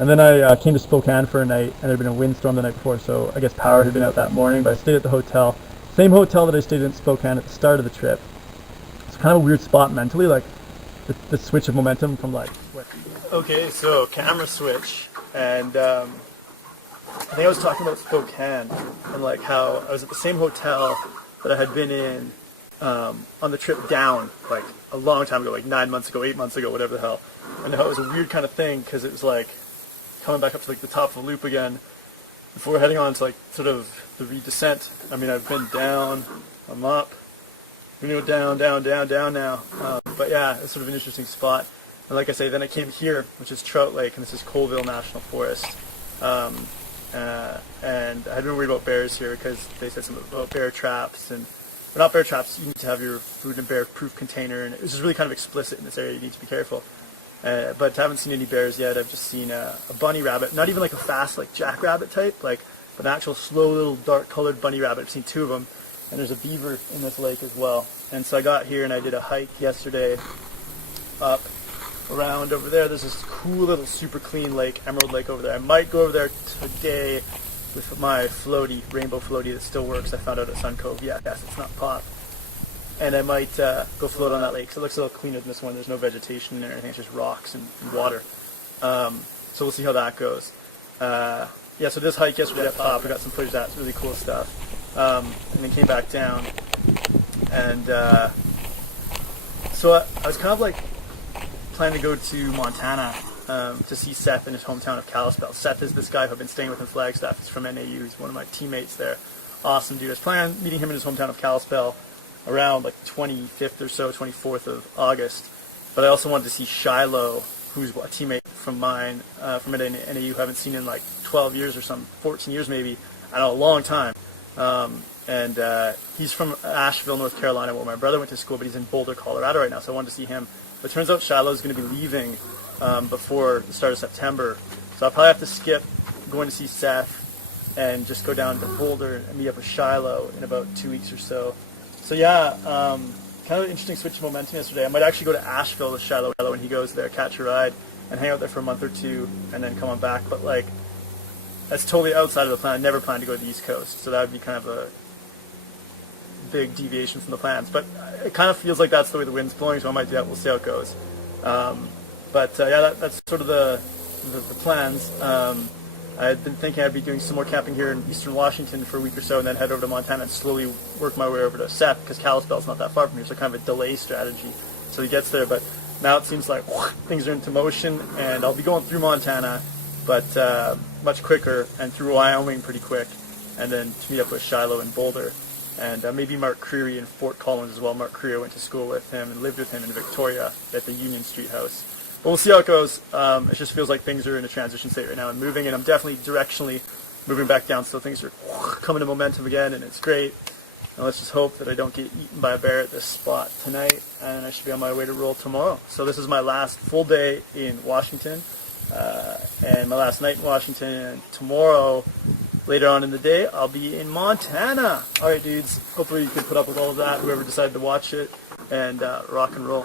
And then I came to Spokane for a night, and there had been a windstorm the night before, so I guess power had been out that morning. But I stayed at the hotel, same hotel that I stayed in Spokane at the start of the trip. It's kind of a weird spot mentally, like the switch of momentum from like. Okay, so camera switch, and I think I was talking about Spokane and like how I was at the same hotel that I had been in on the trip down like a long time ago, like 9 months ago, 8 months ago, whatever the hell. And how it was a weird kind of thing because it was like coming back up to like the top of the loop again before heading on to like sort of the redescent. I mean, I've been down, I'm up, down, down, down, down now. But yeah, it's sort of an interesting spot. And like I say, then I came here, which is Trout Lake, and this is Colville National Forest. And I didn't worry about bears here because they said something about bear traps, and but not bear traps. You need to have your food in a bear-proof container, and it was just really kind of explicit in this area. You need to be careful. But I haven't seen any bears yet. I've just seen a bunny rabbit, not even like a fast like jackrabbit type, like but an actual slow little dark-colored bunny rabbit. I've seen two of them, and there's a beaver in this lake as well. And so I got here and I did a hike yesterday up around over there. There's this cool little super clean lake, Emerald Lake over there. I might go over there today with my floaty, rainbow floaty that still works. I found out at Sun Cove. Yeah, yes, it's not pop. And I might go float on that lake. So it looks a little cleaner than this one. There's no vegetation or anything. It's just rocks and water. So we'll see how that goes. Yeah, so this hike yesterday at Pop, I got some footage of that. It's really cool stuff. And then came back down. And so I was kind of like planning to go to Montana to see Seth in his hometown of Kalispell. Seth is this guy who I've been staying with in Flagstaff. He's from NAU. He's one of my teammates there. Awesome dude. I was planning on meeting him in his hometown of Kalispell around like 25th or so, 24th of August. But I also wanted to see Shiloh, who's a teammate from mine from NAU, who I haven't seen in like 12 years or some 14 years maybe. I don't know, a long time. And he's from Asheville, North Carolina, where my brother went to school, but he's in Boulder, Colorado right now, so I wanted to see him. But it turns out Shiloh is going to be leaving before the start of September. So I'll probably have to skip going to see Seth and just go down to Boulder and meet up with Shiloh in about 2 weeks or so. So yeah, kind of an interesting switch of momentum yesterday. I might actually go to Asheville with Shiloh when he goes there, catch a ride, and hang out there for a month or two, and then come on back. But like, that's totally outside of the plan. I never planned to go to the East Coast, so that would be kind of a big deviation from the plans. But it kind of feels like that's the way the wind's blowing, so I might do that. We'll see how it goes. Yeah, that's sort of the plans. I had been thinking I'd be doing some more camping here in eastern Washington for a week or so, and then head over to Montana and slowly work my way over to Seth, because Kalispell's not that far from here, so kind of a delay strategy so he gets there. But now it seems like things are into motion, and I'll be going through Montana, but much quicker, and through Wyoming pretty quick, and then to meet up with Shiloh in Boulder, and maybe Mark Creary in Fort Collins as well. Mark Creary, went to school with him and lived with him in Victoria at the Union Street house. But we'll see how it goes. It just feels like things are in a transition state right now and moving, and I'm definitely directionally moving back down, so things are coming to momentum again, and it's great. And let's just hope that I don't get eaten by a bear at this spot tonight, and I should be on my way to roll tomorrow. So this is my last full day in Washington, and my last night in Washington, and tomorrow, later on in the day, I'll be in Montana. All right, dudes, hopefully you can put up with all of that, whoever decided to watch it, and rock and roll.